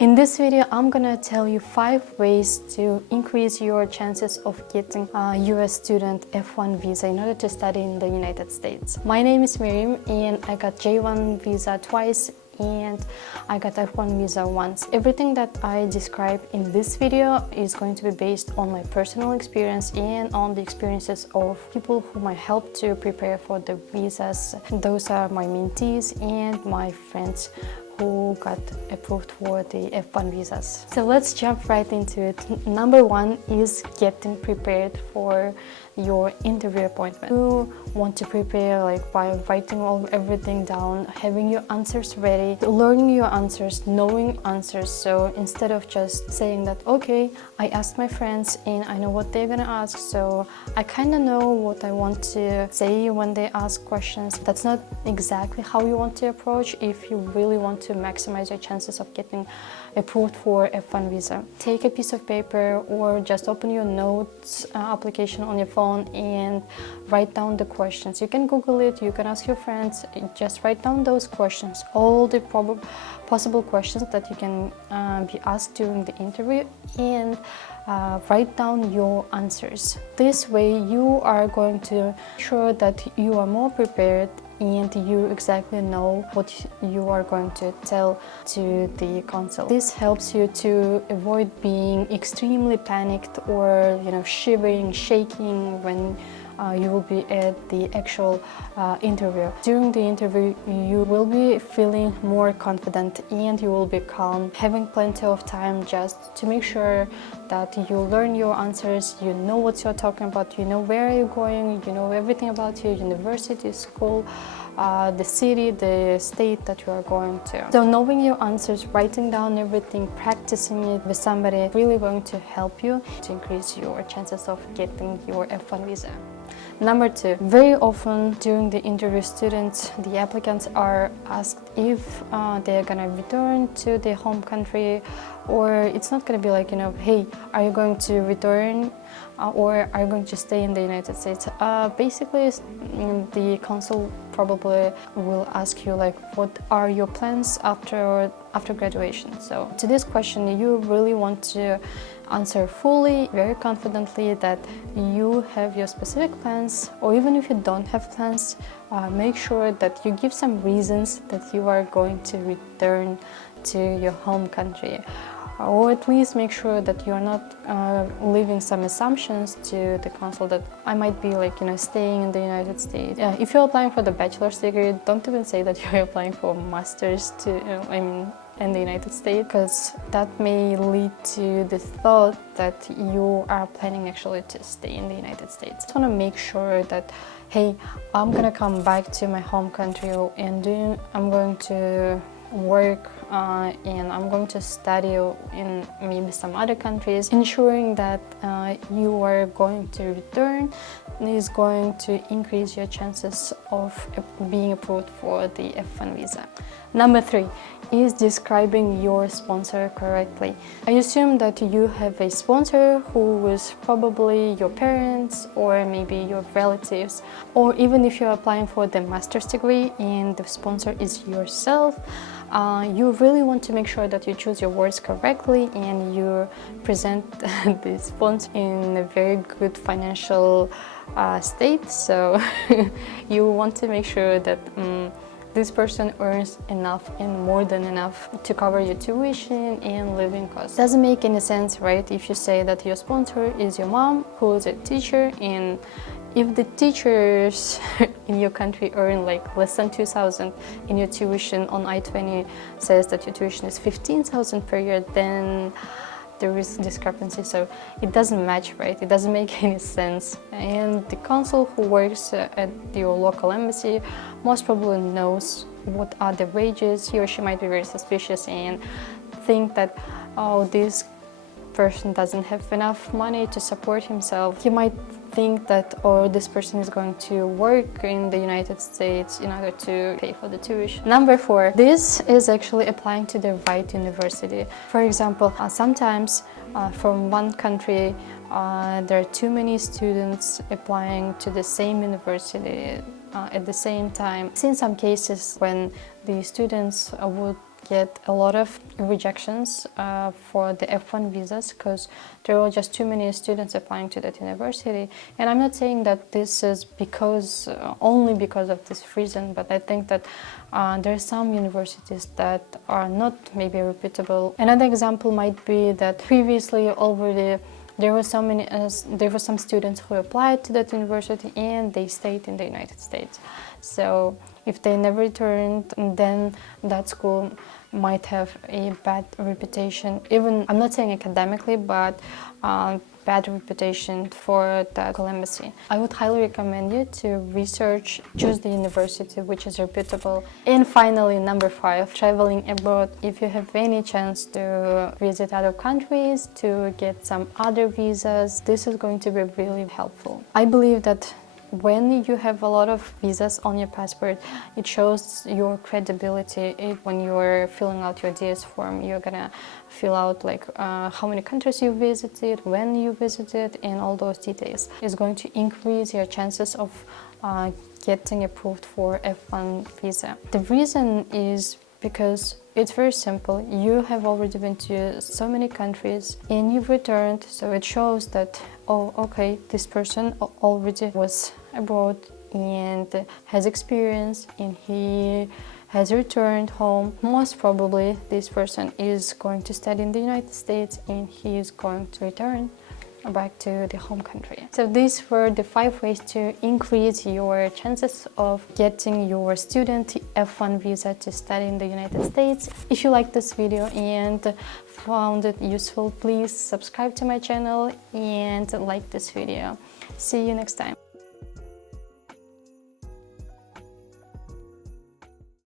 In this video, I'm gonna tell you 5 ways to increase your chances of getting a US student F1 visa in order to study in the United States. My name is Miriam and I got J1 visa twice and I got F1 visa once. Everything that I describe in this video is going to be based on my personal experience and on the experiences of people whom I helped to prepare for the visas. Those are my mentees and my friends who got approved for the F1 visas. So let's jump right into it. Number 1 is getting prepared for your interview appointment. You want to prepare by writing everything down, having your answers ready, learning your answers, knowing answers. So instead of just saying that, okay, I asked my friends and I know what they're gonna ask, so I kind of know what I want to say when they ask questions. That's not exactly how you want to approach if you really want to maximize your chances of getting approved for F1 visa. Take a piece of paper or just open your notes application on your phone and write down the questions. You can Google it, you can ask your friends, just write down those questions, all the possible questions that you can be asked during the interview, and write down your answers. This way you are going to ensure that you are more prepared and you exactly know what you are going to tell to the consul. This helps you to avoid being extremely panicked or shivering, shaking when you will be at the actual interview. During the interview, you will be feeling more confident and you will be calm, having plenty of time just to make sure that you learn your answers, you know what you're talking about, you know where you're going, you know everything about your university, school, the city, the state that you are going to. So knowing your answers, writing down everything, practicing it with somebody, really going to help you to increase your chances of getting your F1 visa. Number 2, very often during the interview, the applicants are asked if they're gonna return to their home country, or it's not gonna be hey, are you going to return or are you going to stay in the United States? Basically, the consul probably will ask you what are your plans after graduation. So to this question, you really want to answer fully, very confidently that you have your specific plans, or even if you don't have plans, make sure that you give some reasons that you are going to return to your home country, or at least make sure that you're not leaving some assumptions to the consul that I might be staying in the United States. If you're applying for the bachelor's degree, don't even say that you're applying for a master's in the United States, because that may lead to the thought that you are planning actually to stay in the United States. I just want to make sure that, hey, I'm gonna come back to my home country and I'm going to work and I'm going to study in maybe some other countries. Ensuring that you are going to return is going to increase your chances of being approved for the F1 visa. Number 3 is describing your sponsor correctly. I assume that you have a sponsor who is probably your parents or maybe your relatives, or even if you're applying for the master's degree and the sponsor is yourself, you really want to make sure that you choose your words correctly and you present the sponsor in a very good financial state. So you want to make sure that this person earns enough and more than enough to cover your tuition and living costs. Doesn't make any sense, right, if you say that your sponsor is your mom, who is a teacher, and if the teachers in your country earn less than 2,000 and your tuition on I-20 says that your tuition is 15,000 per year, then there is discrepancy. So it doesn't match, right? It doesn't make any sense. And the consul who works at your local embassy most probably knows what are the wages. He or she might be very suspicious and think that, oh, this person doesn't have enough money to support himself. He might think that, oh, this person is going to work in the United States in order to pay for the tuition. Number 4, this is actually applying to the right university. For example, sometimes from one country, there are too many students applying to the same university at the same time. I've seen some cases when the students would get a lot of rejections for the F1 visas because there are just too many students applying to that university. And I'm not saying that this is because only because of this reason, but I think that there are some universities that are not maybe reputable. Another example might be that previously already there were some students who applied to that university and they stayed in the United States. So if they never returned, then that school might have a bad reputation. Even, I'm not saying academically, but bad reputation for the local embassy. I would highly recommend you to research, choose the university which is reputable. And finally, number 5, traveling abroad. If you have any chance to visit other countries, to get some other visas, this is going to be really helpful. I believe that when you have a lot of visas on your passport, it shows your credibility. When you're filling out your DS form, you're gonna fill out like how many countries you visited, when you visited, and all those details. It's going to increase your chances of getting approved for F1 visa. The reason is because it's very simple. You have already been to so many countries and you've returned, so it shows that, oh, okay, this person already was abroad and has experience and he has returned home. Most probably this person is going to study in the United States and he is going to return back to the home country. So these were the 5 ways to increase your chances of getting your student F1 visa to study in the United States. If you liked this video and found it useful, please subscribe to my channel and like this video. See you next time.